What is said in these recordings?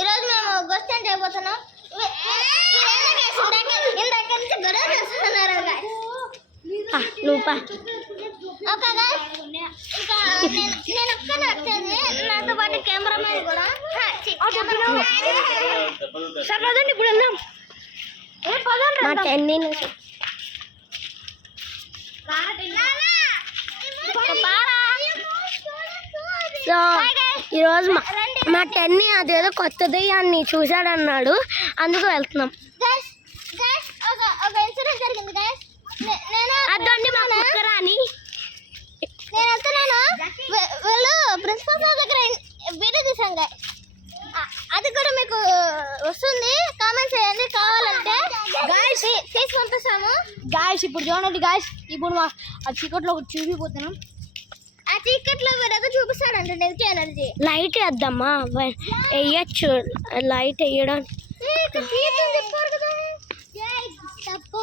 ఈరోజు మేము గొస్టెంట్ అయిపోతున్నాం. ఓకే గాయ్స్, ఇంకా నేను ఒక్కనే వచ్చేది, నాతో పాటు కెమెరామెన్ కూడా. సరే ఇప్పుడు వెళ్దాం. సో ఈరోజు మా టెన్ని అదేదో కొత్తది అని చూశాడన్నాడు, అందుకు వెళ్తున్నాం. ఒక ఇన్సిడెంట్ జరిగింది గాయ్స్. అదండి మా కుక్కరాని. నేను వెళ్తున్నాను, వాళ్ళు ప్రిన్సిపల్ సార్ దగ్గర వీడియో తీసాం గాయ్స్. అది కూడా మీకు వస్తుంది, కామెంట్ చేయండి కావాలంటే. గాయ్స్ తీసి పంపిస్తాము. గాయస్ ఇప్పుడు చూడండి గాయస్, ఇప్పుడు మా ఆ చీకట్లో చూపిపోతున్నాం. ఆ చీకట్లో వీడేదో చూపిస్తాడంటే నెగిటివ్ ఎనర్జీ. లైట్ వేద్దామా? వేయచ్చు, లైట్ వేయడం. చెప్పారు కదా తప్పు.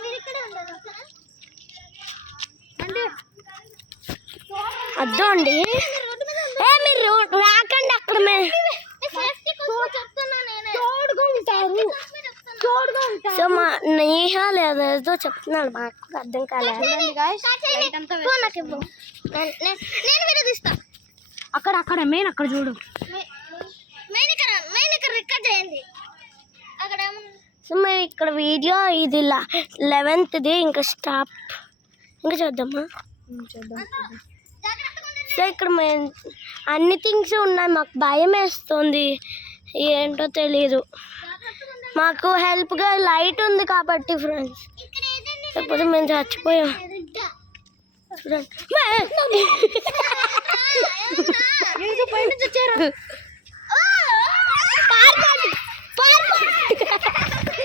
మీరు ఇక్కడే ఉండదు అంటే అద్దండి. మీరు రాకండి అక్కడ. సో మా నేహాలు ఏదేదో చెప్తున్నాడు, మాకు అర్థం కాలేదు. నేను విరోధిస్తా. అక్కడ మెయిన్ అక్కడ చూడు. మెయిన్ ఇక్కడ రికార్డ్ చేయండి. అక్కడ సో మేము ఇక్కడ వీడియో ఇది 11th ఇంకా స్టాప్ ఇంకా చూద్దామా? సో ఇక్కడ మేము అన్ని థింగ్స్ ఉన్నాయి, మాకు భయం వేస్తుంది, ఏంటో తెలీదు. మాకు హెల్ప్గా లైట్ ఉంది కాబట్టి ఫ్రెండ్స్, లేకపోతే మేము చచ్చిపోయాం. చూడండి